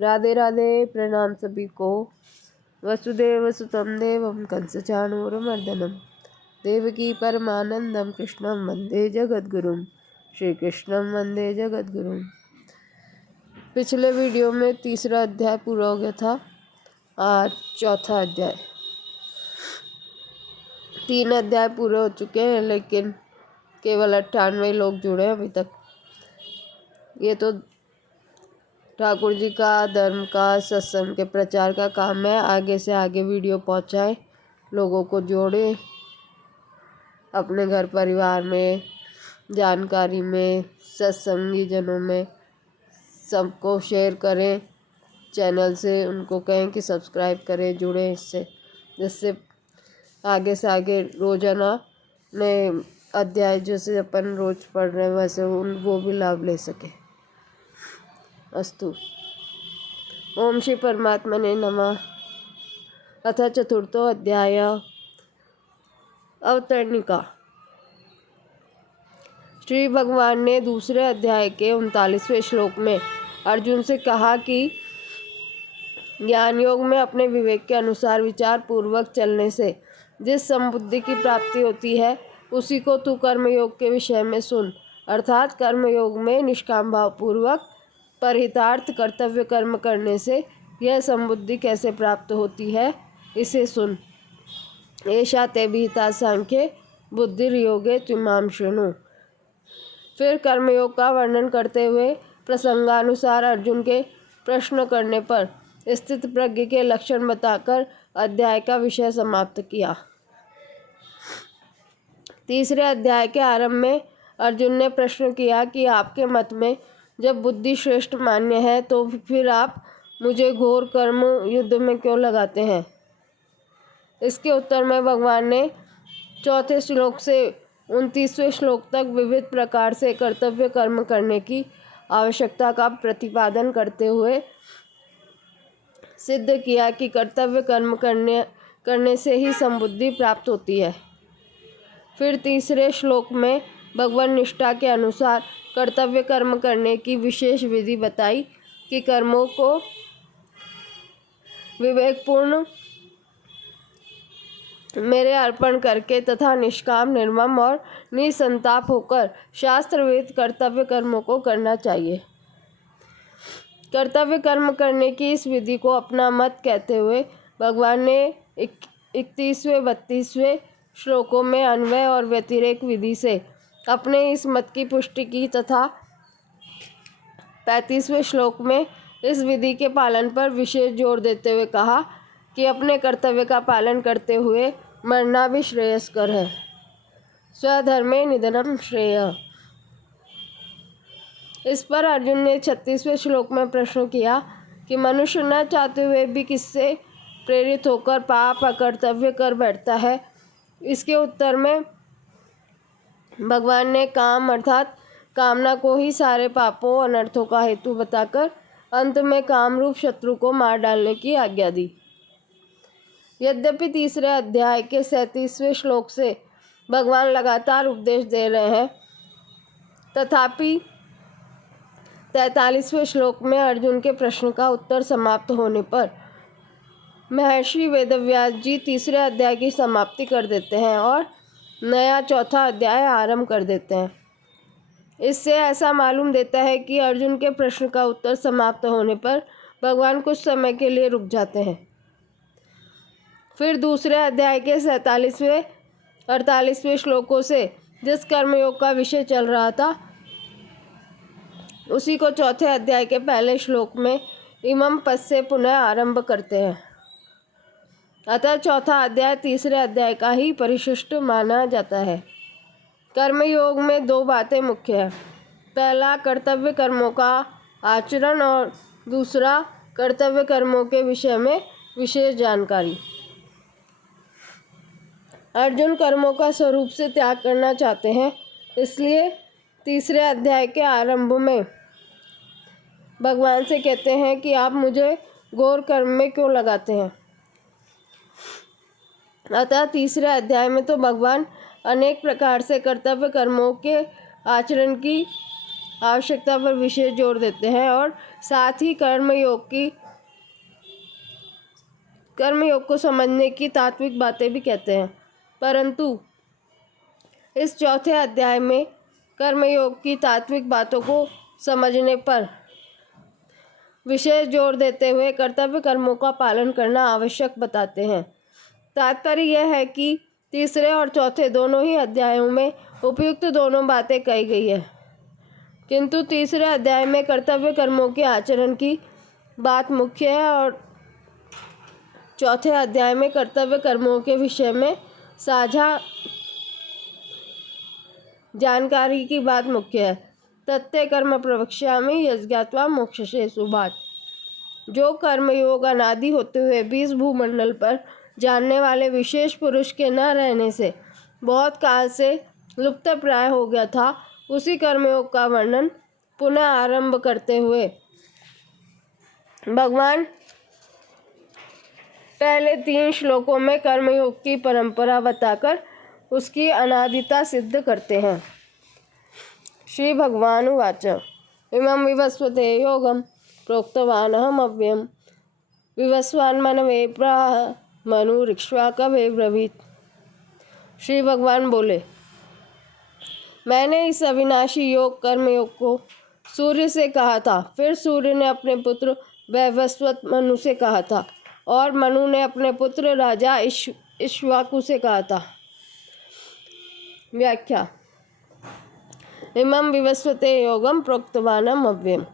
राधे राधे। प्रणाम सभी को। वसुदेव सुतं देवं कंसचाणूरमर्दनं देवकी परमानंदं कृष्णं वंदे जगद्गुरुं। श्री कृष्णं वंदे जगद्गुरुं। पिछले वीडियो में तीसरा अध्याय पूरा हो गया था। आज चौथा अध्याय। 3 अध्याय पूरे हो चुके हैं, लेकिन केवल 98 लोग जुड़े हैं अभी तक। ये तो ठाकुर जी का धर्म का सत्संग के प्रचार का काम है। आगे से आगे वीडियो पहुंचाए, लोगों को जोड़े, अपने घर परिवार में, जानकारी में, सत्संगी जनों में सबको शेयर करें। चैनल से उनको कहें कि सब्सक्राइब करें, जुड़ें इससे, जिससे आगे से आगे रोजाना नए अध्याय जैसे अपन रोज पढ़ रहे हैं वैसे वो भी लाभ ले सके। अस्तु। ओम श्री परमात्मने नमः। अथ चतुर्थो अध्याय। अवतरणिका। श्री भगवान ने दूसरे अध्याय के 39वें श्लोक में अर्जुन से कहा कि ज्ञान योग में अपने विवेक के अनुसार विचार पूर्वक चलने से जिस समबुद्धि की प्राप्ति होती है उसी को तू कर्मयोग के विषय में सुन। अर्थात कर्मयोग में निष्काम भाव पूर्वक परहितार्थ कर्तव्य कर्म करने से यह समबुद्धि कैसे प्राप्त होती है, इसे सुन। ऐशा ते विहिता सांख्ये बुद्धिर्योगे त्विमां शृणु। फिर कर्मयोग का वर्णन करते हुए प्रसंगानुसार अर्जुन के प्रश्न करने पर स्थित प्रज्ञ के लक्षण बताकर अध्याय का विषय समाप्त किया। तीसरे अध्याय के आरंभ में अर्जुन ने प्रश्न किया कि आपके मत में जब बुद्धि श्रेष्ठ मान्य है तो फिर आप मुझे घोर कर्म युद्ध में क्यों लगाते हैं। इसके उत्तर में भगवान ने चौथे श्लोक से 29वें श्लोक तक विविध प्रकार से कर्तव्य कर्म करने की आवश्यकता का प्रतिपादन करते हुए सिद्ध किया कि कर्तव्य कर्म करने से ही समबुद्धि प्राप्त होती है। फिर तीसरे श्लोक में भगवान निष्ठा के अनुसार कर्तव्य कर्म करने की विशेष विधि बताई कि कर्मों को विवेकपूर्ण मेरे अर्पण करके तथा निष्काम, निर्मम और निसंताप होकर शास्त्रविहित कर्तव्य कर्मों को करना चाहिए। कर्तव्य कर्म करने की इस विधि को अपना मत कहते हुए भगवान ने 31वें 32वें श्लोकों में अन्वय और व्यतिरेक विधि से अपने इस मत की पुष्टि की तथा 35वें श्लोक में इस विधि के पालन पर विशेष जोर देते हुए कहा कि अपने कर्तव्य का पालन करते हुए मरना भी श्रेयस्कर है। स्वधर्मे निधनम श्रेय। इस पर अर्जुन ने 36वें श्लोक में प्रश्न किया कि मनुष्य न चाहते हुए भी किससे प्रेरित होकर पाप अकर्तव्य कर बैठता है। इसके उत्तर में भगवान ने काम अर्थात कामना को ही सारे पापों अनर्थों का हेतु बताकर अंत में काम रूप शत्रु को मार डालने की आज्ञा दी। यद्यपि तीसरे अध्याय के 37वें श्लोक से भगवान लगातार उपदेश दे रहे हैं, तथापि 43वें श्लोक में अर्जुन के प्रश्न का उत्तर समाप्त होने पर महर्षि वेदव्यास जी तीसरे अध्याय की समाप्ति कर देते हैं और नया चौथा अध्याय आरंभ कर देते हैं। इससे ऐसा मालूम देता है कि अर्जुन के प्रश्न का उत्तर समाप्त होने पर भगवान कुछ समय के लिए रुक जाते हैं। फिर दूसरे अध्याय के 47वें 48वें श्लोकों से जिस कर्मयोग का विषय चल रहा था उसी को चौथे अध्याय के पहले श्लोक में इमं पद से पुनः आरंभ करते हैं। अतः चौथा अध्याय तीसरे अध्याय का ही परिशिष्ट माना जाता है। कर्मयोग में 2 बातें मुख्य हैं। पहला कर्तव्य कर्मों का आचरण और दूसरा कर्तव्य कर्मों के विषय में विशेष जानकारी। अर्जुन कर्मों का स्वरूप से त्याग करना चाहते हैं, इसलिए तीसरे अध्याय के आरंभ में भगवान से कहते हैं कि आप मुझे घोर कर्म में क्यों लगाते हैं। अतः तीसरे अध्याय में तो भगवान अनेक प्रकार से कर्तव्य कर्मों के आचरण की आवश्यकता पर विशेष जोर देते हैं और साथ ही कर्मयोग को समझने की तात्विक बातें भी कहते हैं। परंतु इस चौथे अध्याय में कर्मयोग की तात्विक बातों को समझने पर विशेष जोर देते हुए कर्तव्य कर्मों का पालन करना आवश्यक बताते हैं। तात्पर्य यह है कि तीसरे और चौथे दोनों ही अध्यायों में उपयुक्त दोनों बातें कही गई है, किंतु तीसरे अध्याय में कर्तव्य कर्मों के आचरण की बात मुख्य है और चौथे अध्याय में कर्तव्य कर्मों के विषय में साझा जानकारी की बात मुख्य है। तत्ते कर्म प्रवक्ष्यामि यज्ञात्वा मोक्षसे सुभात। जो कर्मयोग अनादि होते हुए 20 भूमंडल पर जानने वाले विशेष पुरुष के न रहने से बहुत काल से लुप्त प्राय हो गया था, उसी कर्मयोग का वर्णन पुनः आरंभ करते हुए भगवान पहले 3 श्लोकों में कर्मयोग की परंपरा बताकर उसकी अनादिता सिद्ध करते हैं। श्री भगवान उवाच इमं विवस्वते योगं प्रोक्तवानहम् अव्ययम् विवस्वान्मनवे प्राह मनुरिक्ष्वाकवे ब्रवीत। श्री भगवान बोले, मैंने इस अविनाशी योग कर्मयोग को सूर्य से कहा था, फिर सूर्य ने अपने पुत्र वैवस्वत मनु से कहा था और मनु ने अपने पुत्र राजा इक्ष्वाकु से कहा था। व्याख्या। इमं विवस्वते योगम प्रोक्तवानम अव्ययम्।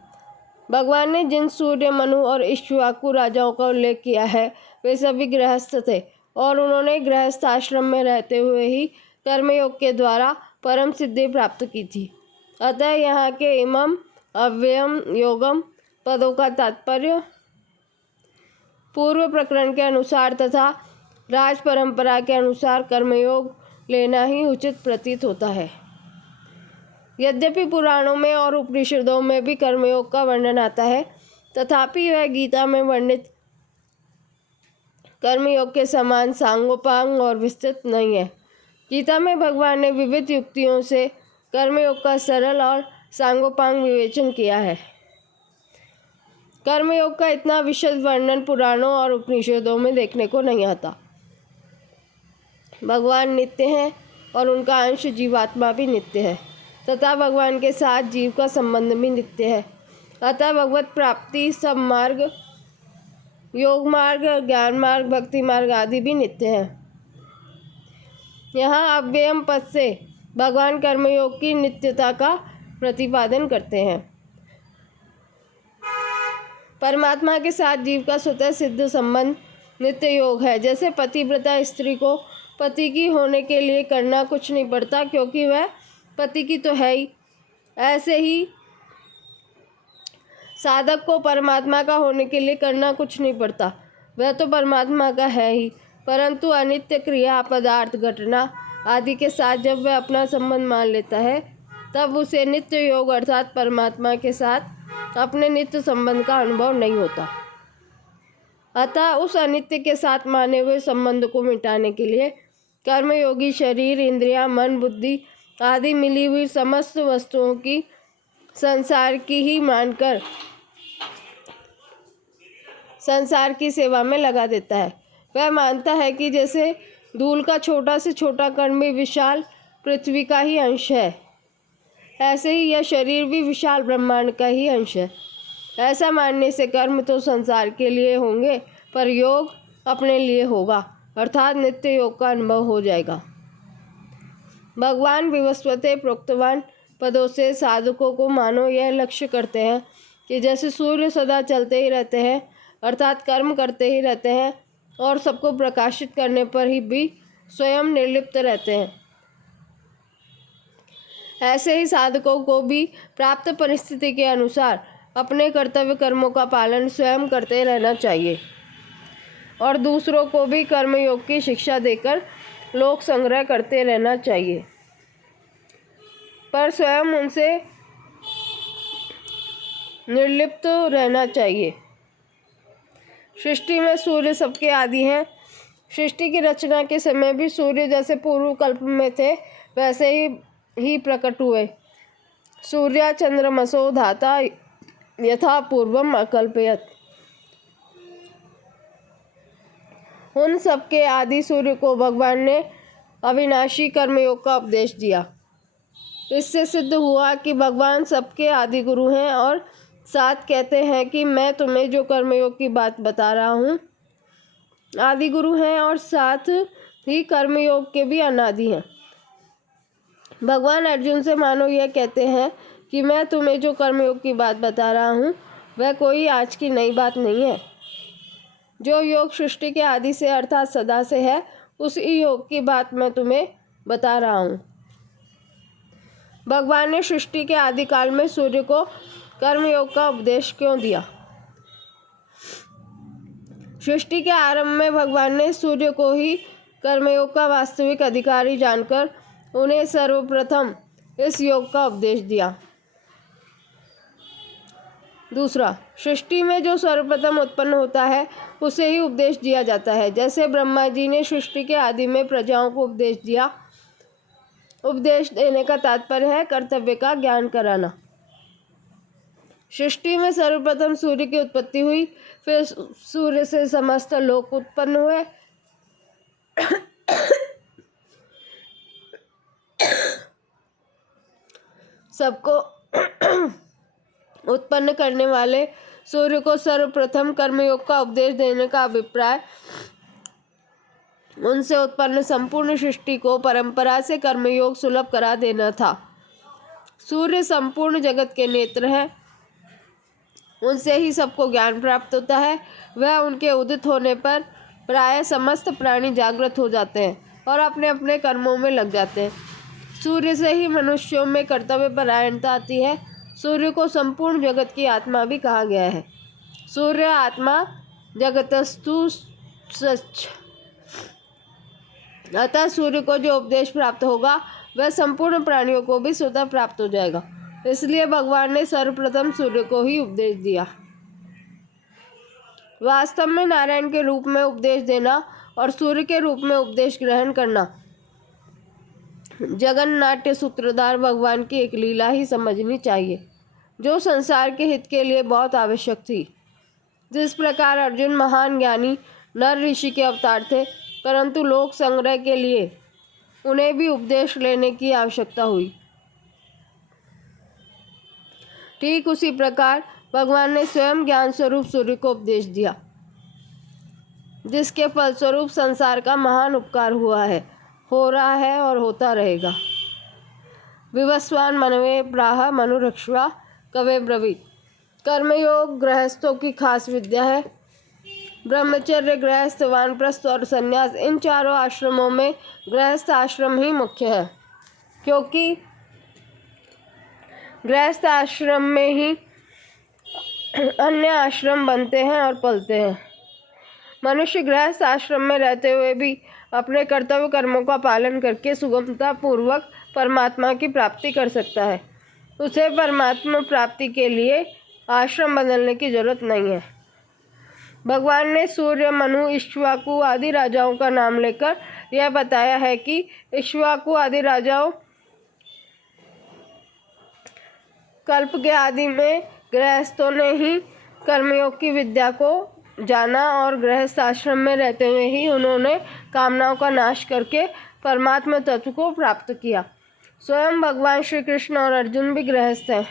भगवान ने जिन सूर्य, मनु और इक्ष्वाकु राजाओं का उल्लेख किया है वे सभी गृहस्थ थे और उन्होंने गृहस्थ आश्रम में रहते हुए ही कर्मयोग के द्वारा परम सिद्धि प्राप्त की थी। अतः यहाँ के इमं अव्ययम योगम पदों का तात्पर्य पूर्व प्रकरण के अनुसार तथा राज परंपरा के अनुसार कर्मयोग लेना ही उचित प्रतीत होता है। यद्यपि पुराणों में और उपनिषदों में भी कर्मयोग का वर्णन आता है, तथापि वह गीता में वर्णित कर्मयोग के समान सांगोपांग और विस्तृत नहीं है। गीता में भगवान ने विविध युक्तियों से कर्मयोग का सरल और सांगोपांग विवेचन किया है। कर्मयोग का इतना विशद वर्णन पुराणों और उपनिषदों में देखने को नहीं आता। भगवान नित्य हैं और उनका अंश जीवात्मा भी नित्य है तथा भगवान के साथ जीव का संबंध भी नित्य है। अतः भगवत प्राप्ति सब मार्ग, योग मार्ग, ज्ञान मार्ग, भक्ति मार्ग आदि भी नित्य है। यहाँ अव्ययम पद से भगवान कर्मयोग की नित्यता का प्रतिपादन करते हैं। परमात्मा के साथ जीव का स्वतः सिद्ध संबंध नित्य योग है। जैसे पतिव्रता स्त्री को पति की होने के लिए करना कुछ नहीं पड़ता क्योंकि वह पति की तो है ही, ऐसे ही साधक को परमात्मा का होने के लिए करना कुछ नहीं पड़ता, वह तो परमात्मा का है ही। परंतु अनित्य क्रिया, पदार्थ, घटना आदि के साथ जब वह अपना संबंध मान लेता है तब उसे नित्य योग अर्थात परमात्मा के साथ अपने नित्य संबंध का अनुभव नहीं होता। अतः उस अनित्य के साथ माने हुए संबंध को मिटाने के लिए कर्मयोगी शरीर, इंद्रियां, मन, बुद्धि आदि मिली हुई समस्त वस्तुओं की संसार की ही मानकर संसार की सेवा में लगा देता है। वह मानता है कि जैसे धूल का छोटा से छोटा कण भी विशाल पृथ्वी का ही अंश है, ऐसे ही यह शरीर भी विशाल ब्रह्मांड का ही अंश है। ऐसा मानने से कर्म तो संसार के लिए होंगे पर योग अपने लिए होगा अर्थात नित्य योग का अनुभव हो जाएगा। भगवान विवस्वते प्रोक्तवान पदों से साधकों को मानो यह लक्ष्य करते हैं कि जैसे सूर्य सदा चलते ही रहते हैं अर्थात कर्म करते ही रहते हैं और सबको प्रकाशित करने पर ही भी स्वयं निर्लिप्त रहते हैं, ऐसे ही साधकों को भी प्राप्त परिस्थिति के अनुसार अपने कर्तव्य कर्मों का पालन स्वयं करते रहना चाहिए और दूसरों को भी कर्मयोग की शिक्षा देकर लोक संग्रह करते रहना चाहिए, पर स्वयं उनसे निर्लिप्त रहना चाहिए। सृष्टि में सूर्य सबके आदि हैं। सृष्टि की रचना के समय भी सूर्य जैसे पूर्व कल्प में थे वैसे ही प्रकट हुए। सूर्य चंद्रमसो धाता यथा पूर्वम अकल्पयत। उन सबके आदि सूर्य को भगवान ने अविनाशी कर्मयोग का उपदेश दिया। इससे सिद्ध हुआ कि भगवान सबके आदि गुरु हैं और साथ कहते हैं कि मैं तुम्हें जो कर्मयोग की बात बता रहा हूँ आदि गुरु हैं और साथ ही कर्मयोग के भी अनादि हैं। भगवान अर्जुन से मानो यह कहते हैं कि मैं तुम्हें जो कर्मयोग की बात बता रहा हूँ वह कोई आज की नई बात नहीं है। जो योग सृष्टि के आदि से अर्थात सदा से है उसी योग की बात मैं तुम्हें बता रहा हूँ। भगवान ने सृष्टि के आदि काल में सूर्य को कर्मयोग का उपदेश क्यों दिया? सृष्टि के आरंभ में भगवान ने सूर्य को ही कर्मयोग का वास्तविक अधिकारी जानकर उन्हें सर्वप्रथम इस योग का उपदेश दिया। दूसरा, सृष्टि में जो सर्वप्रथम उत्पन्न होता है उसे ही उपदेश दिया जाता है। जैसे ब्रह्मा जी ने सृष्टि के आदि में प्रजाओं को उपदेश दिया। उपदेश देने का तात्पर्य है कर्तव्य का ज्ञान कराना। सृष्टि में सर्वप्रथम सूर्य की उत्पत्ति हुई, फिर सूर्य से समस्त लोक उत्पन्न हुए। सबको उत्पन्न करने वाले सूर्य को सर्वप्रथम कर्मयोग का उपदेश देने का अभिप्राय उनसे उत्पन्न संपूर्ण सृष्टि को परंपरा से कर्मयोग सुलभ करा देना था। सूर्य संपूर्ण जगत के नेत्र हैं, उनसे ही सबको ज्ञान प्राप्त होता है। वह उनके उदित होने पर प्राय समस्त प्राणी जागृत हो जाते हैं और अपने अपने कर्मों में लग जाते हैं। सूर्य से ही मनुष्यों में कर्तव्य परायणता आती है। सूर्य को संपूर्ण जगत की आत्मा भी कहा गया है। सूर्य आत्मा जगतस्तु सच। अतः सूर्य को जो उपदेश प्राप्त होगा वह संपूर्ण प्राणियों को भी स्वतः प्राप्त हो जाएगा। इसलिए भगवान ने सर्वप्रथम सूर्य को ही उपदेश दिया। वास्तव में नारायण के रूप में उपदेश देना और सूर्य के रूप में उपदेश ग्रहण करना जगन्नाट्य सूत्रधार भगवान की एक लीला ही समझनी चाहिए, जो संसार के हित के लिए बहुत आवश्यक थी। जिस प्रकार अर्जुन महान ज्ञानी नर ऋषि के अवतार थे, परंतु लोक संग्रह के लिए उन्हें भी उपदेश लेने की आवश्यकता हुई, ठीक उसी प्रकार भगवान ने स्वयं ज्ञान स्वरूप सूर्य को उपदेश दिया, जिसके फलस्वरूप संसार का महान उपकार हुआ है, हो रहा है और होता रहेगा। विवस्वान मनवे प्राह मनुरक्ष्वा कवे ब्रवीत। कर्मयोग गृहस्थों की खास विद्या है। ब्रह्मचर्य, गृहस्थ, वानप्रस्थ और संन्यास, इन चारों आश्रमों में गृहस्थ आश्रम ही मुख्य है, क्योंकि गृहस्थ आश्रम में ही अन्य आश्रम बनते हैं और पलते हैं। मनुष्य गृहस्थ आश्रम में रहते हुए भी अपने कर्तव्य कर्मों का पालन करके सुगमता पूर्वक परमात्मा की प्राप्ति कर सकता है। उसे परमात्मा प्राप्ति के लिए आश्रम बदलने की जरूरत नहीं है। भगवान ने सूर्य, मनु, इक्ष्वाकु आदि राजाओं का नाम लेकर यह बताया है कि इक्ष्वाकु आदि राजाओं कल्प के आदि में गृहस्थों ने ही कर्मयोग की विद्या को जाना और गृहस्थ आश्रम में रहते हुए ही उन्होंने कामनाओं का नाश करके परमात्मा तत्व को प्राप्त किया। स्वयं भगवान श्री कृष्ण और अर्जुन भी गृहस्थ हैं।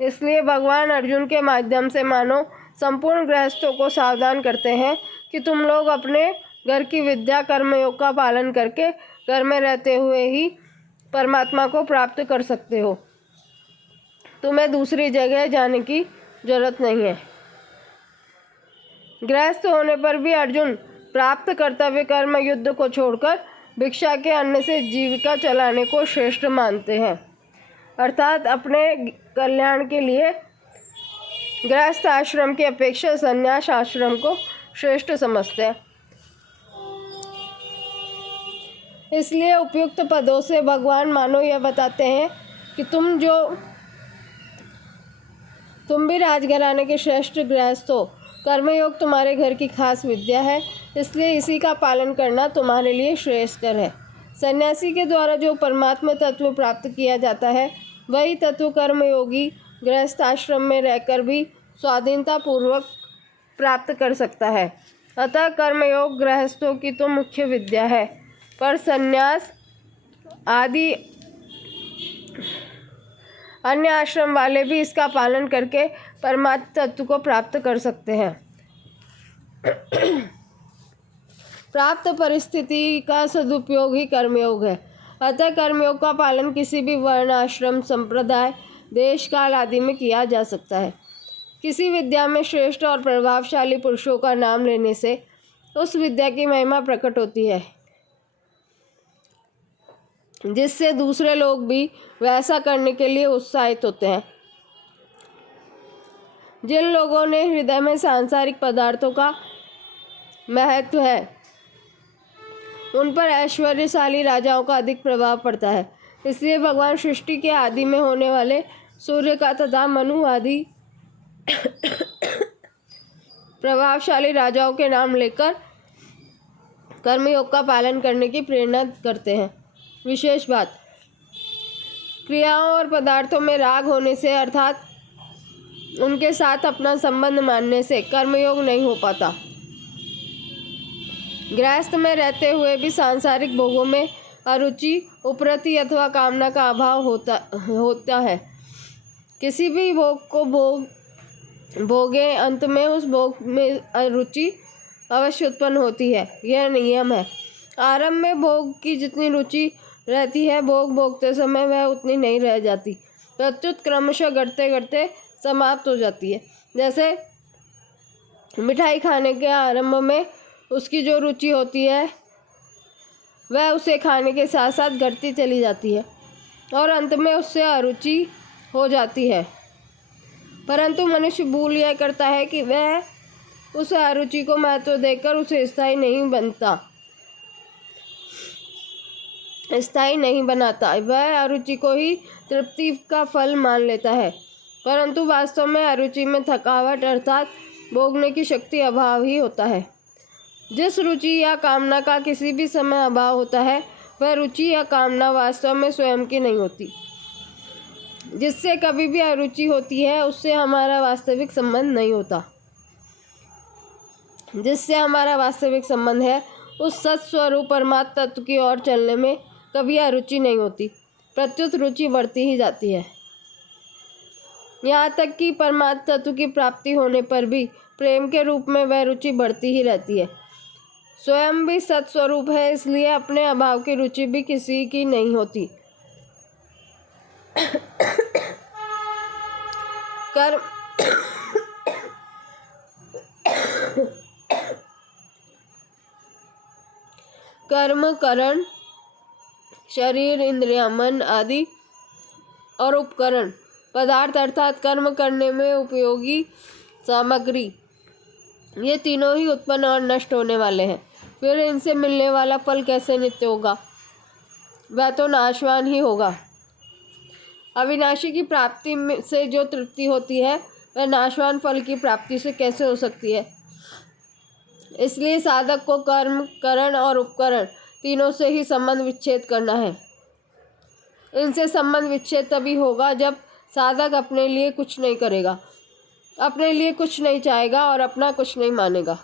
इसलिए भगवान अर्जुन के माध्यम से मानो संपूर्ण गृहस्थों को सावधान करते हैं कि तुम लोग अपने घर की विद्या कर्मयोग का पालन करके घर में रहते हुए ही परमात्मा को प्राप्त कर सकते हो। तुम्हें दूसरी जगह जाने की जरूरत नहीं है। गृहस्थ होने पर भी अर्जुन प्राप्त कर्तव्य कर्म युद्ध को छोड़कर भिक्षा के अन्न से जीविका चलाने को श्रेष्ठ मानते हैं, अर्थात अपने कल्याण के लिए गृहस्थ आश्रम की अपेक्षा संन्यास आश्रम को श्रेष्ठ समझते हैं। इसलिए उपयुक्त पदों से भगवान मानो यह बताते हैं कि तुम भी राजघराने के श्रेष्ठ गृहस्थ हो। कर्मयोग तुम्हारे घर की खास विद्या है, इसलिए इसी का पालन करना तुम्हारे लिए श्रेयस्कर है। सन्यासी के द्वारा जो परमात्मा तत्व प्राप्त किया जाता है वही तत्व कर्मयोगी गृहस्थ आश्रम में रहकर भी स्वाधीनता पूर्वक प्राप्त कर सकता है। अतः कर्मयोग गृहस्थों की तो मुख्य विद्या है, पर संन्यास आदि अन्य आश्रम वाले भी इसका पालन करके परमात्म तत्व को प्राप्त कर सकते हैं। प्राप्त परिस्थिति का सदुपयोग ही कर्मयोग है। अतः कर्मयोग का पालन किसी भी वर्ण, आश्रम, संप्रदाय, देश, काल आदि में किया जा सकता है। किसी विद्या में श्रेष्ठ और प्रभावशाली पुरुषों का नाम लेने से उस विद्या की महिमा प्रकट होती है, जिससे दूसरे लोग भी वैसा करने के लिए उत्साहित होते हैं। जिन लोगों ने हृदय में सांसारिक पदार्थों का महत्व है, उन पर ऐश्वर्यशाली राजाओं का अधिक प्रभाव पड़ता है। इसलिए भगवान सृष्टि के आदि में होने वाले सूर्य का तथा मनु आदि प्रभावशाली राजाओं के नाम लेकर कर्मयोग का पालन करने की प्रेरणा करते हैं। विशेष बात, क्रियाओं और पदार्थों में राग होने से अर्थात उनके साथ अपना संबंध मानने से कर्मयोग नहीं हो पाता। गृहस्थ में रहते हुए भी सांसारिक भोगों में अरुचि, उपरति अथवा कामना का अभाव होता है। किसी भी भोग को भोगे, अंत में उस भोग में अरुचि अवश्य उत्पन्न होती है। यह नियम है। आरंभ में भोग की जितनी रुचि रहती है, भोग भोगते समय वह उतनी नहीं रह जाती, प्रत्युत क्रमशः घटते घटते समाप्त हो जाती है। जैसे मिठाई खाने के आरंभ में उसकी जो रुचि होती है, वह उसे खाने के साथ साथ घटती चली जाती है और अंत में उससे अरुचि हो जाती है। परंतु मनुष्य भूल यह करता है कि वह उस अरुचि को महत्व देकर उसे स्थायी नहीं बनाता। वह अरुचि को ही तृप्ति का फल मान लेता है, परंतु वास्तव में अरुचि में थकावट अर्थात भोगने की शक्ति अभाव ही होता है। जिस रुचि या कामना का किसी भी समय अभाव होता है, वह रुचि या कामना वास्तव में स्वयं की नहीं होती। जिससे कभी भी अरुचि होती है, उससे हमारा वास्तविक संबंध नहीं होता। जिससे हमारा वास्तविक संबंध है, उस सत्स्वरूप परमात्म तत्व की ओर चलने में कभी अरुचि नहीं होती, प्रत्युत रुचि बढ़ती ही जाती है। यहाँ तक कि परमात्म तत्व की प्राप्ति होने पर भी प्रेम के रूप में वह रुचि बढ़ती ही रहती है। स्वयं भी सत्स्वरूप है, इसलिए अपने अभाव की रुचि भी किसी की नहीं होती। कर्म, करण, शरीर, इंद्रिय, मन आदि और उपकरण, पदार्थ अर्थात कर्म करने में उपयोगी सामग्री, ये तीनों ही उत्पन्न और नष्ट होने वाले हैं। फिर इनसे मिलने वाला फल कैसे नित्य होगा? वह तो नाशवान ही होगा। अविनाशी की प्राप्ति से जो तृप्ति होती है, वह नाशवान फल की प्राप्ति से कैसे हो सकती है? इसलिए साधक को कर्म, करण और उपकरण तीनों से ही संबंध विच्छेद करना है। इनसे संबंध विच्छेद तभी होगा जब साधक अपने लिए कुछ नहीं करेगा, अपने लिए कुछ नहीं चाहेगा और अपना कुछ नहीं मानेगा।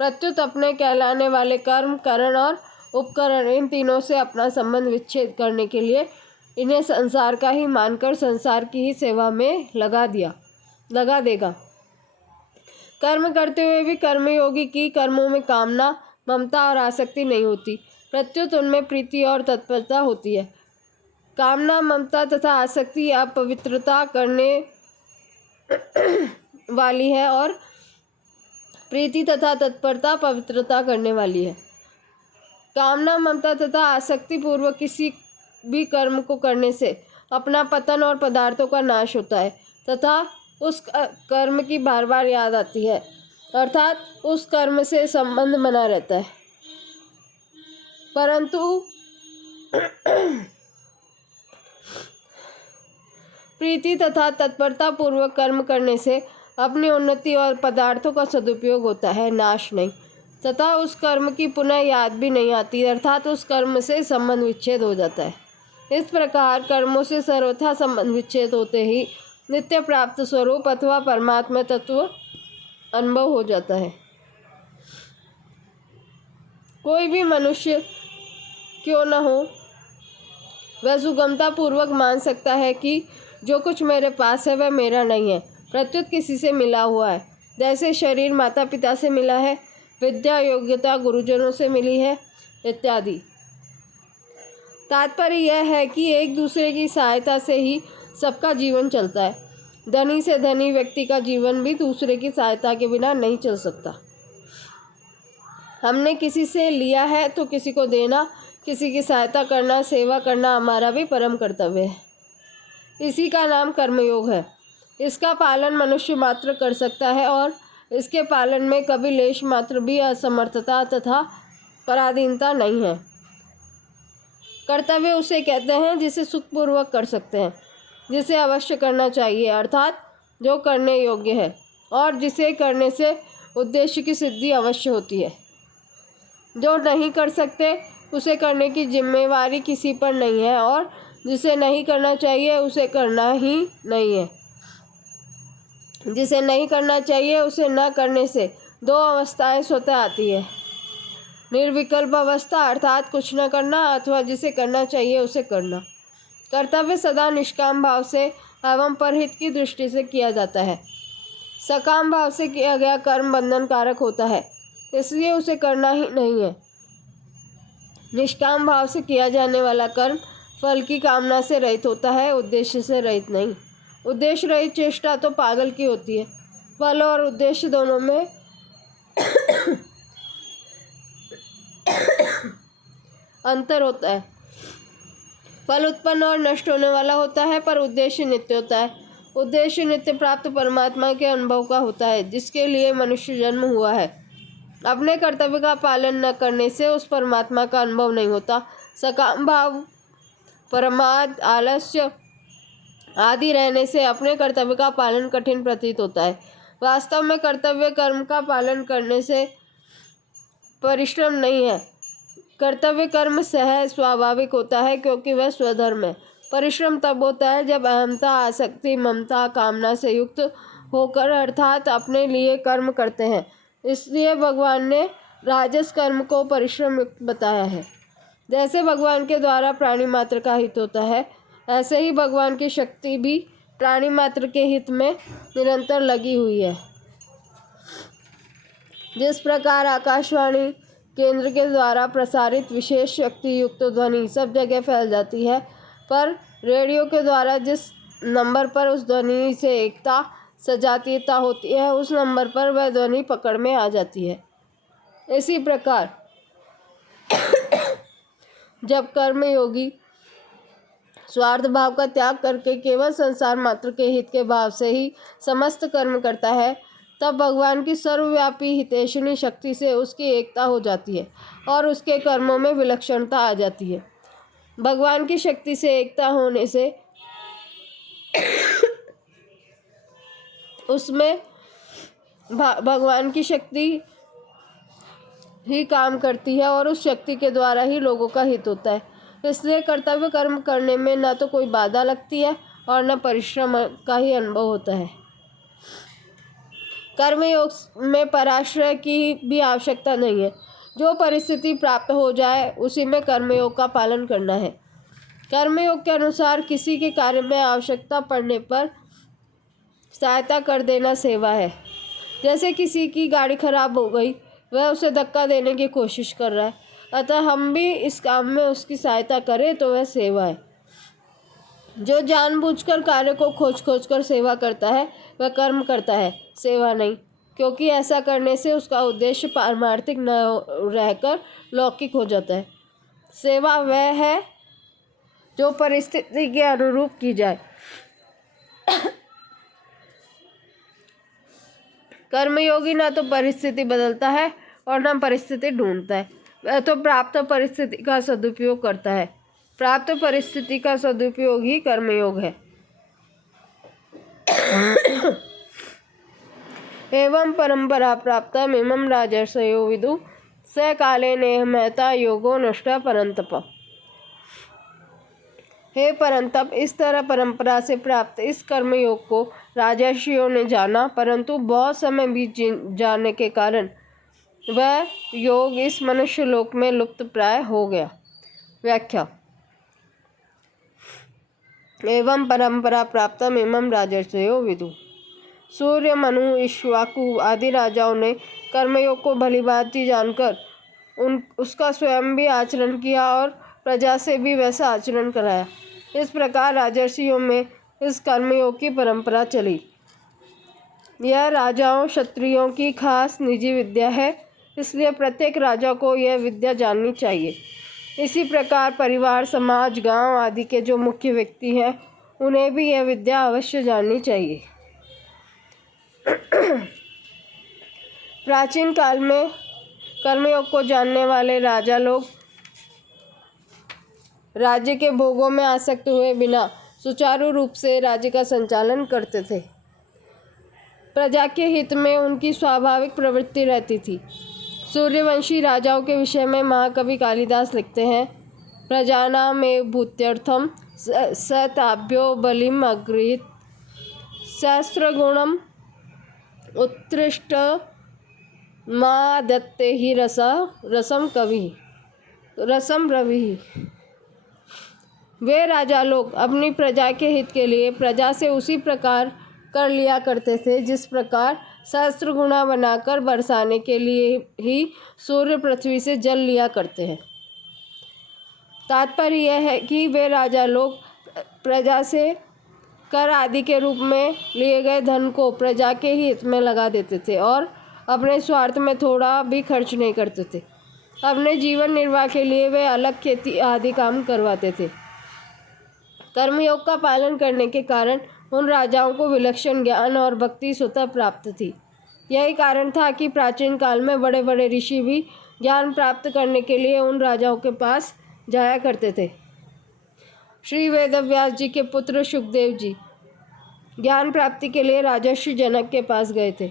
प्रत्युत अपने कहलाने वाले कर्म, करण और उपकरण, इन तीनों से अपना संबंध विच्छेद करने के लिए इन्हें संसार का ही मानकर संसार की ही सेवा में लगा देगा। कर्म करते हुए भी कर्मयोगी की कर्मों में कामना, ममता और आसक्ति नहीं होती, प्रत्युत उनमें प्रीति और तत्परता होती है। कामना, ममता तथा आसक्ति अपवित्रता करने वाली है और प्रीति तथा तत्परता पवित्रता करने वाली है। कामना, ममता तथा आसक्ति पूर्वक किसी भी कर्म को करने से अपना पतन और पदार्थों का नाश होता है तथा उस कर्म की बार बार याद आती है, अर्थात उस कर्म से संबंध बना रहता है। परंतु प्रीति तथा तत्परता पूर्वक कर्म करने से अपनी उन्नति और पदार्थों का सदुपयोग होता है, नाश नहीं, तथा उस कर्म की पुनः याद भी नहीं आती, अर्थात उस कर्म से संबंध विच्छेद हो जाता है। इस प्रकार कर्मों से सर्वथा संबंध विच्छेद होते ही नित्य प्राप्त स्वरूप अथवा परमात्मा तत्व अनुभव हो जाता है। कोई भी मनुष्य क्यों न हो, वह सुगमता पूर्वक मान सकता है कि जो कुछ मेरे पास है वह मेरा नहीं है, प्रत्युत किसी से मिला हुआ है। जैसे शरीर माता पिता से मिला है, विद्या योग्यता गुरुजनों से मिली है इत्यादि। तात्पर्य यह है कि एक दूसरे की सहायता से ही सबका जीवन चलता है। धनी से धनी व्यक्ति का जीवन भी दूसरे की सहायता के बिना नहीं चल सकता। हमने किसी से लिया है तो किसी को देना, किसी की सहायता करना, सेवा करना हमारा भी परम कर्तव्य है। इसी का नाम कर्मयोग है। इसका पालन मनुष्य मात्र कर सकता है और इसके पालन में कभी लेश मात्र भी असमर्थता तथा पराधीनता नहीं है। कर्तव्य उसे कहते हैं जिसे सुखपूर्वक कर सकते हैं, जिसे अवश्य करना चाहिए अर्थात जो करने योग्य है, और जिसे करने से उद्देश्य की सिद्धि अवश्य होती है। जो नहीं कर सकते उसे करने की जिम्मेवारी किसी पर नहीं है, और जिसे नहीं करना चाहिए उसे करना ही नहीं है। जिसे नहीं करना चाहिए उसे न करने से दो अवस्थाएं स्वतः आती है, निर्विकल्प अवस्था अर्थात कुछ न करना, अथवा जिसे करना चाहिए उसे करना। कर्तव्य सदा निष्काम भाव से एवं परहित की दृष्टि से किया जाता है। सकाम भाव से किया गया कर्म बंधन कारक होता है, इसलिए उसे करना ही नहीं है। निष्काम भाव से किया जाने वाला कर्म फल की कामना से रहित होता है, उद्देश्य से रहित नहीं। उद्देश्य रहित चेष्टा तो पागल की होती है। फल और उद्देश्य दोनों में अंतर होता है। फल उत्पन्न और नष्ट होने वाला होता है, पर उद्देश्य नित्य होता है। उद्देश्य नित्य प्राप्त परमात्मा के अनुभव का होता है, जिसके लिए मनुष्य जन्म हुआ है। अपने कर्तव्य का पालन न करने से उस परमात्मा का अनुभव नहीं होता। सकाम भाव, प्रमाद, आलस्य आदि रहने से अपने कर्तव्य का पालन कठिन प्रतीत होता है। वास्तव में कर्तव्य कर्म का पालन करने से परिश्रम नहीं है। कर्तव्य कर्म सहज स्वाभाविक होता है, क्योंकि वह स्वधर्म है। परिश्रम तब होता है जब अहमता, आसक्ति, ममता, कामना से युक्त होकर अर्थात अपने लिए कर्म करते हैं। इसलिए भगवान ने राजस कर्म को परिश्रम युक्त बताया है। जैसे भगवान के द्वारा प्राणी मात्र का हित होता है, ऐसे ही भगवान की शक्ति भी प्राणी मात्र के हित में निरंतर लगी हुई है। जिस प्रकार आकाशवाणी केंद्र के द्वारा प्रसारित विशेष शक्ति युक्त ध्वनि सब जगह फैल जाती है, पर रेडियो के द्वारा जिस नंबर पर उस ध्वनि से एकता सजातीयता होती है, उस नंबर पर वह ध्वनि पकड़ में आ जाती है। इसी प्रकार जब कर्मयोगी स्वार्थ भाव का त्याग करके केवल संसार मात्र के हित के भाव से ही समस्त कर्म करता है, तब भगवान की सर्वव्यापी हितैषिणी शक्ति से उसकी एकता हो जाती है और उसके कर्मों में विलक्षणता आ जाती है। भगवान की शक्ति से एकता होने से उसमें भगवान की शक्ति ही काम करती है और उस शक्ति के द्वारा ही लोगों का हित होता है। इसलिए कर्तव्य कर्म करने में न तो कोई बाधा लगती है और न परिश्रम का ही अनुभव होता है। कर्मयोग में पराश्रय की भी आवश्यकता नहीं है। जो परिस्थिति प्राप्त हो जाए उसी में कर्मयोग का पालन करना है। कर्मयोग के अनुसार किसी के कार्य में आवश्यकता पड़ने पर सहायता कर देना सेवा है। जैसे किसी की गाड़ी खराब हो गई, वह उसे धक्का देने की कोशिश कर रहा है, अतः हम भी इस काम में उसकी सहायता करें तो वह सेवा है। जो जानबूझकर कार्य को खोज कर सेवा करता है वह कर्म करता है, सेवा नहीं, क्योंकि ऐसा करने से उसका उद्देश्य पारमार्थिक न रहकर लौकिक हो जाता है। सेवा वह है जो परिस्थिति के अनुरूप की जाए। कर्मयोगी न तो परिस्थिति बदलता है और न परिस्थिति ढूंढता है, वह तो प्राप्त परिस्थिति का सदुपयोग करता है। प्राप्त परिस्थिति का सदुपयोग ही कर्मयोग है। एवं परंपरा प्राप्तम इमं राजर्षयो विदु स काले नेह महता योगो नष्ट परंतप। हे परंतप, इस तरह परंपरा से प्राप्त इस कर्मयोग को राजर्षियों ने जाना, परंतु बहुत समय बीत जाने के कारण वह योग इस मनुष्य लोक में लुप्त प्राय हो गया। व्याख्या। एवं परंपरा प्राप्तम एवं राजर्षयो विदु। सूर्य, मनु, इक्ष्वाकु आदि राजाओं ने कर्मयोग को भलीभांति जानकर उसका स्वयं भी आचरण किया और प्रजा से भी वैसा आचरण कराया। इस प्रकार राजर्षियों में इस कर्मयोग की परंपरा चली। यह राजाओं क्षत्रियों की खास निजी विद्या है, इसलिए प्रत्येक राजा को यह विद्या जाननी चाहिए। इसी प्रकार परिवार, समाज, गांव आदि के जो मुख्य व्यक्ति हैं उन्हें भी यह विद्या अवश्य जाननी चाहिए। प्राचीन काल में कर्मयोग को जानने वाले राजा लोग राज्य के भोगों में आसक्त हुए बिना सुचारू रूप से राज्य का संचालन करते थे। प्रजा के हित में उनकी स्वाभाविक प्रवृत्ति रहती थी। सूर्यवंशी राजाओं के विषय में महाकवि कालिदास लिखते हैं, प्रजानामेव भूत्यर्थम सताभ्यो बलिम अगृहीत शास्त्रगुणम उत्कृष्ट मा दत्ते ही रसम रवि। वे राजा लोग अपनी प्रजा के हित के लिए प्रजा से उसी प्रकार कर लिया करते थे जिस प्रकार शास्त्र गुणा बनाकर बरसाने के लिए ही सूर्य पृथ्वी से जल लिया करते हैं। तात्पर्य यह है कि वे राजा लोग प्रजा से कर आदि के रूप में लिए गए धन को प्रजा के हित में लगा देते थे और अपने स्वार्थ में थोड़ा भी खर्च नहीं करते थे। अपने जीवन निर्वाह के लिए वे अलग खेती आदि काम करवाते थे। कर्मयोग का पालन करने के कारण उन राजाओं को विलक्षण ज्ञान और भक्ति स्वतः प्राप्त थी। यही कारण था कि प्राचीन काल में बड़े बड़े ऋषि भी ज्ञान प्राप्त करने के लिए उन राजाओं के पास जाया करते थे। श्री वेदव्यास जी के पुत्र शुकदेव जी ज्ञान प्राप्ति के लिए राजर्षि जनक के पास गए थे।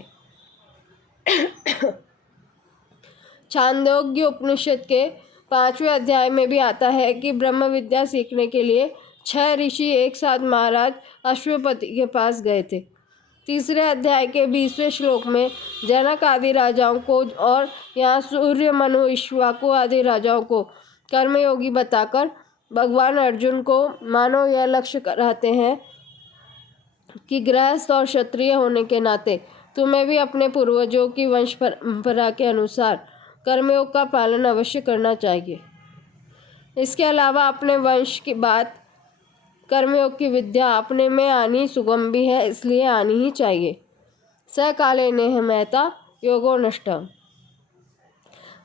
छांदोग्य उपनिषद के 5वें अध्याय में भी आता है कि ब्रह्म विद्या सीखने के लिए 6 ऋषि एक साथ महाराज अश्वपति के पास गए थे। तीसरे अध्याय के 20वें श्लोक में जनक आदि राजाओं को और यहाँ सूर्य, मनु, इक्ष्वाकु आदि राजाओं को कर्मयोगी बताकर भगवान अर्जुन को मानो यह लक्ष्य कराते हैं कि गृहस्थ और क्षत्रिय होने के नाते तुम्हें भी अपने पूर्वजों की वंश परंपरा के अनुसार कर्मयोग का पालन अवश्य करना चाहिए। इसके अलावा अपने वंश की बात कर्मयोग की विद्या अपने में आनी सुगम भी है, इसलिए आनी ही चाहिए। स काले नेह महता योगो नष्ट।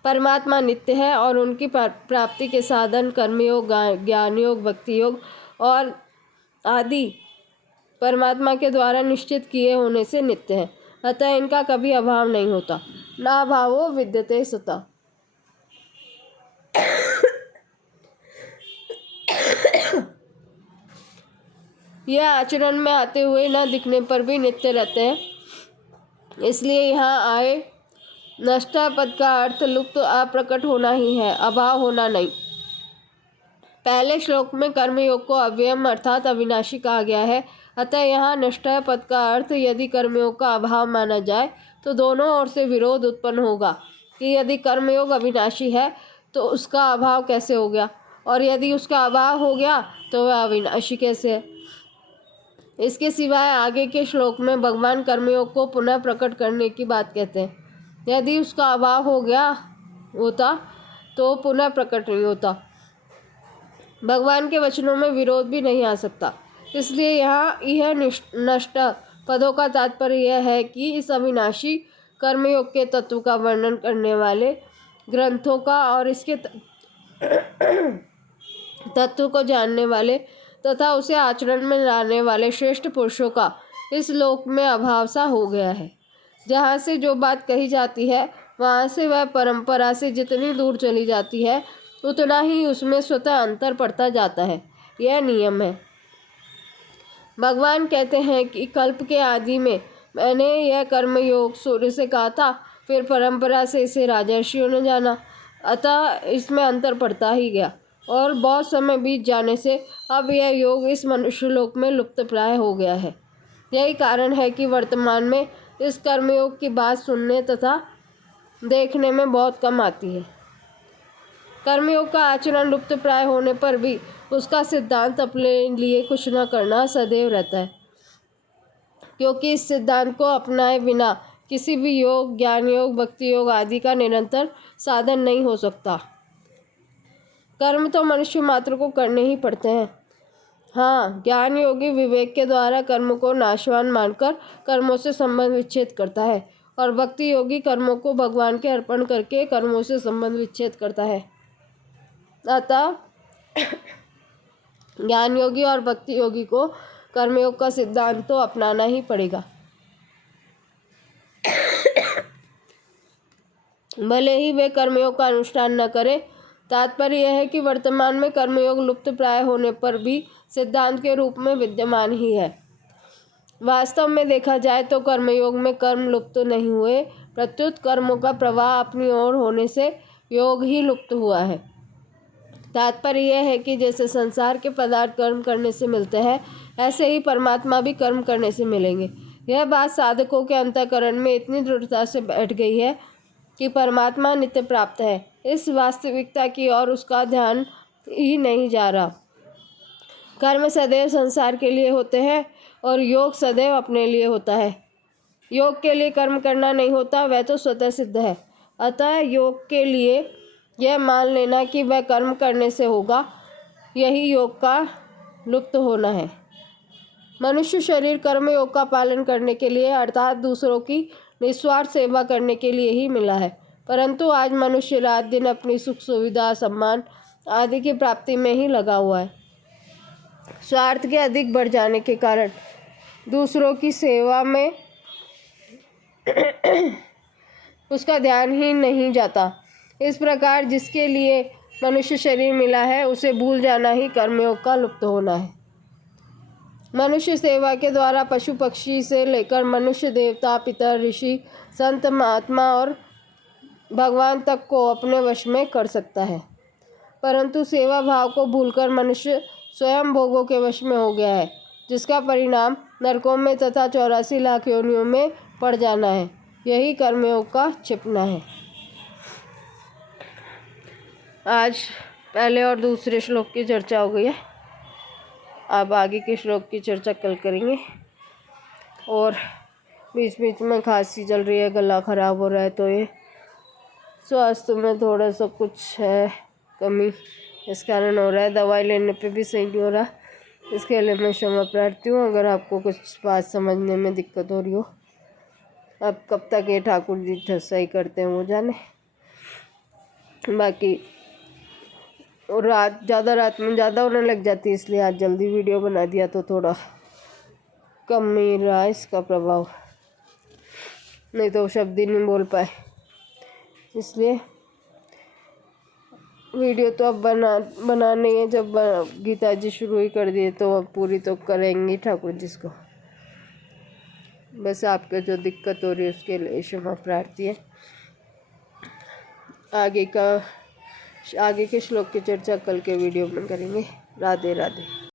परमात्मा नित्य है और उनकी प्राप्ति के साधन कर्मयोग, ज्ञान योग, भक्ति योग और आदि परमात्मा के द्वारा निश्चित किए होने से नित्य है, अतः इनका कभी अभाव नहीं होता। ना भावो विद्यते सता। यह आचरण में आते हुए न दिखने पर भी नित्य रहते हैं, इसलिए यहाँ आए नष्टा पद का अर्थ लुप्त अप्रकट होना ही है, अभाव होना नहीं। पहले श्लोक में कर्मयोग को अव्ययम अर्थात अविनाशी कहा गया है, अतः यहाँ नष्ट पद का अर्थ यदि कर्मयोग का अभाव माना जाए तो दोनों ओर से विरोध उत्पन्न होगा कि यदि कर्मयोग अविनाशी है तो उसका अभाव कैसे हो गया, और यदि उसका अभाव हो गया तो वह अविनाशी कैसे है। इसके सिवाय आगे के श्लोक में भगवान कर्मयोग को पुनः प्रकट करने की बात कहते हैं। यदि उसका अभाव हो गया होता तो पुनः प्रकट नहीं होता। भगवान के वचनों में विरोध भी नहीं आ सकता, इसलिए यहाँ यह नष्ट पदों का तात्पर्य यह है कि इस अविनाशी कर्मयोग के तत्व का वर्णन करने वाले ग्रंथों का और इसके तत्व को जानने वाले तथा उसे आचरण में लाने वाले श्रेष्ठ पुरुषों का इस लोक में अभाव सा हो गया है। जहाँ से जो बात कही जाती है वहाँ से वह परंपरा से जितनी दूर चली जाती है उतना ही उसमें स्वतः अंतर पड़ता जाता है। यह नियम है। भगवान कहते हैं कि कल्प के आदि में मैंने यह कर्मयोग सूर्य से कहा था, फिर परंपरा से इसे राजर्षियों ने जाना, अतः इसमें अंतर पड़ता ही गया। और बहुत समय बीत जाने से अब यह योग इस मनुष्य लोक में लुप्तप्राय हो गया है। यही कारण है कि वर्तमान में इस कर्मयोग की बात सुनने तथा देखने में बहुत कम आती है। कर्मयोग का आचरण लुप्तप्राय होने पर भी उसका सिद्धांत अपने लिए कुछ न करना सदैव रहता है, क्योंकि इस सिद्धांत को अपनाए बिना किसी भी योग, ज्ञान योग, भक्ति योग आदि का निरंतर साधन नहीं हो सकता। कर्म तो मनुष्य मात्र को करने ही पड़ते हैं। हाँ, ज्ञान योगी विवेक के द्वारा कर्म को नाशवान मानकर कर्मों से संबंध विच्छेद करता है, और भक्ति योगी कर्मों को भगवान के अर्पण करके कर्मों से संबंध विच्छेद करता है। अतः ज्ञान योगी और भक्ति योगी को कर्मयोग का सिद्धांत तो अपनाना ही पड़ेगा, भले ही वे कर्मयोग का अनुष्ठान न करें। तात्पर्य यह है कि वर्तमान में कर्मयोग लुप्त प्राय होने पर भी सिद्धांत के रूप में विद्यमान ही है। वास्तव में देखा जाए तो कर्मयोग में कर्म लुप्त नहीं हुए, प्रत्युत कर्मों का प्रवाह अपनी ओर होने से योग ही लुप्त हुआ है। तात्पर्य यह है कि जैसे संसार के पदार्थ कर्म करने से मिलते हैं, ऐसे ही परमात्मा भी कर्म करने से मिलेंगे। यह बात साधकों के अंतःकरण में इतनी दृढ़ता से बैठ गई है कि परमात्मा नित्य प्राप्त है। इस वास्तविकता की ओर उसका ध्यान ही नहीं जा रहा। कर्म सदैव संसार के लिए होते हैं और योग सदैव अपने लिए होता है। योग के लिए कर्म करना नहीं होता, वह तो स्वतः सिद्ध है। अतः योग के लिए यह मान लेना कि वह कर्म करने से होगा, यही योग का लुप्त होना है। मनुष्य शरीर कर्म योग का पालन करने के लिए, अर्थात दूसरों की निस्वार्थ सेवा करने के लिए ही मिला है। परंतु आज मनुष्य रात दिन अपनी सुख सुविधा, सम्मान आदि की प्राप्ति में ही लगा हुआ है। स्वार्थ के अधिक बढ़ जाने के कारण दूसरों की सेवा में उसका ध्यान ही नहीं जाता। इस प्रकार जिसके लिए मनुष्य शरीर मिला है, उसे भूल जाना ही कर्मयोग का लुप्त होना है। मनुष्य सेवा के द्वारा पशु पक्षी से लेकर मनुष्य, देवता, पितर, ऋषि, संत, महात्मा और भगवान तक को अपने वश में कर सकता है। परंतु सेवा भाव को भूलकर मनुष्य स्वयं भोगों के वश में हो गया है, जिसका परिणाम नरकों में तथा 84 लाख योनियों में पड़ जाना है। यही कर्मयोग का छिपना है। आज पहले और दूसरे श्लोक की चर्चा हो गई है। अब आगे के श्लोक की चर्चा कल करेंगे। और बीच बीच में खांसी चल रही है, गला खराब हो रहा है, तो ये स्वास्थ्य में थोड़ा सा कुछ है कमी, इस कारण हो रहा है। दवाई लेने पे भी सही नहीं हो रहा। इसके लिए मैं क्षमा प्रार्थी हूँ अगर आपको कुछ बात समझने में दिक्कत हो रही हो। अब कब तक ये ठाकुर जी सही करते हैं वो जाने। बाकी और रात में ज़्यादा होने लग जाती है, इसलिए आज जल्दी वीडियो बना दिया, तो थोड़ा कम ही रहा इसका प्रभाव, नहीं तो शब्द ही नहीं बोल पाए। इसलिए वीडियो तो अब बनाने है, जब गीता जी शुरू ही कर दिए तो अब पूरी तो करेंगे ठाकुर जी को। बस आपको जो दिक्कत हो रही है उसके लिए क्षमा प्रार्थी है। आगे के श्लोक की चर्चा कल के वीडियो में करेंगे। राधे राधे।